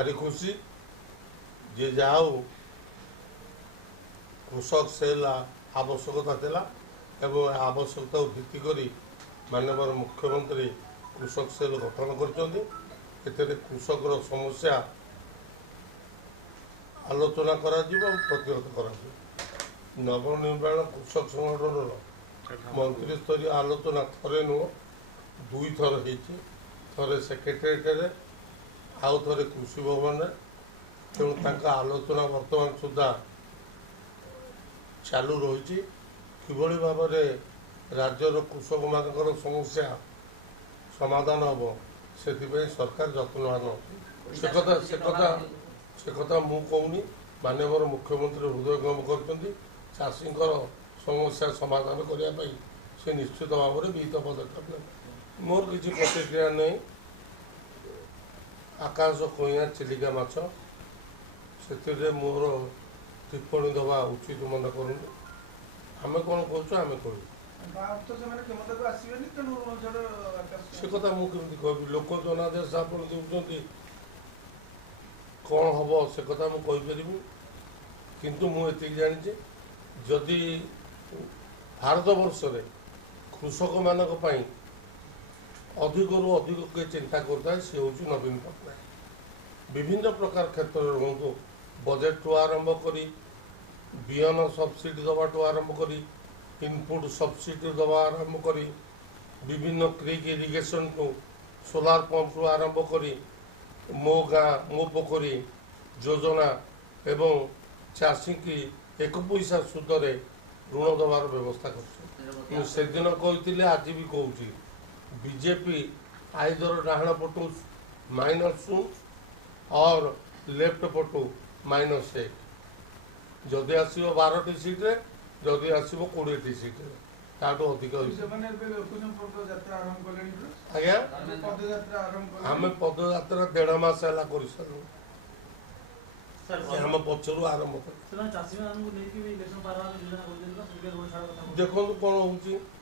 भारी खुशी जे जाओ कृषक सेल आवश्यकता थिला एवं आवश्यकता भित्ति करी माननीय मुख्यमंत्री कृषक सेल गठन कर कृषक समस्या आलोचना करा प्रतिहत कर नवनिर्माण कृषक संगठन मंत्री स्तरीय आलोचना थरे नुह दुई थर होती थे सेक्रेटेरिएट आउ थे कृषि भवन तेणु आलोचना वर्तमान सुधा चालू रही किभली भाव में राज्यर कृषक मान समस्या समाधान हम से सरकार जत्नवान से कथा मु कहूनी माननीय मुख्यमंत्री हृदयंगम कर चाषी समस्या समाधान करने से निश्चित भाव में विहित पदक्षेप ने मोर किसी प्रतिक्रिया नहीं आकाश कईया चिलिका माछ से मोर टिप्पणी दवा उचित मन करूँ आम कौन कौच आम कहूँ से कथा मुझे कह लोक जनादेश आप दे कौन हम से कथा मुझे किंतु मुझे जानी जदि भारत वर्ष में कृषक मान अधिक रु अधिक किए चिंता करता है सी हूँ नवीन पट्टनायक विभिन्न प्रकार क्षेत्र रुहतु बजेट ठू आरंभ करी बिहन सब्सिडी दवाठू आरंभ करी इनपुट सब्सिडी दवा आरंभ करी विभिन्न क्रिक irrigation to solar pump to आरंभ करी मो गाँ मो पोखरी योजना एवं चाषी की एक पैसा सुदरे ऋण दबार व्यवस्था कर से दिन कही आज भी कहूँ बीजेपी आइदर डाण पटू -2 और लेफ्ट पटू -1 जदि आसो 12टी सीट्रे जदि आसो 20टी सीट्रे ताठू अधिक आज्ञा आम पदयात्रा 1.5 मास है कर सारू आम पचर आरंभ कर देखो कौन हो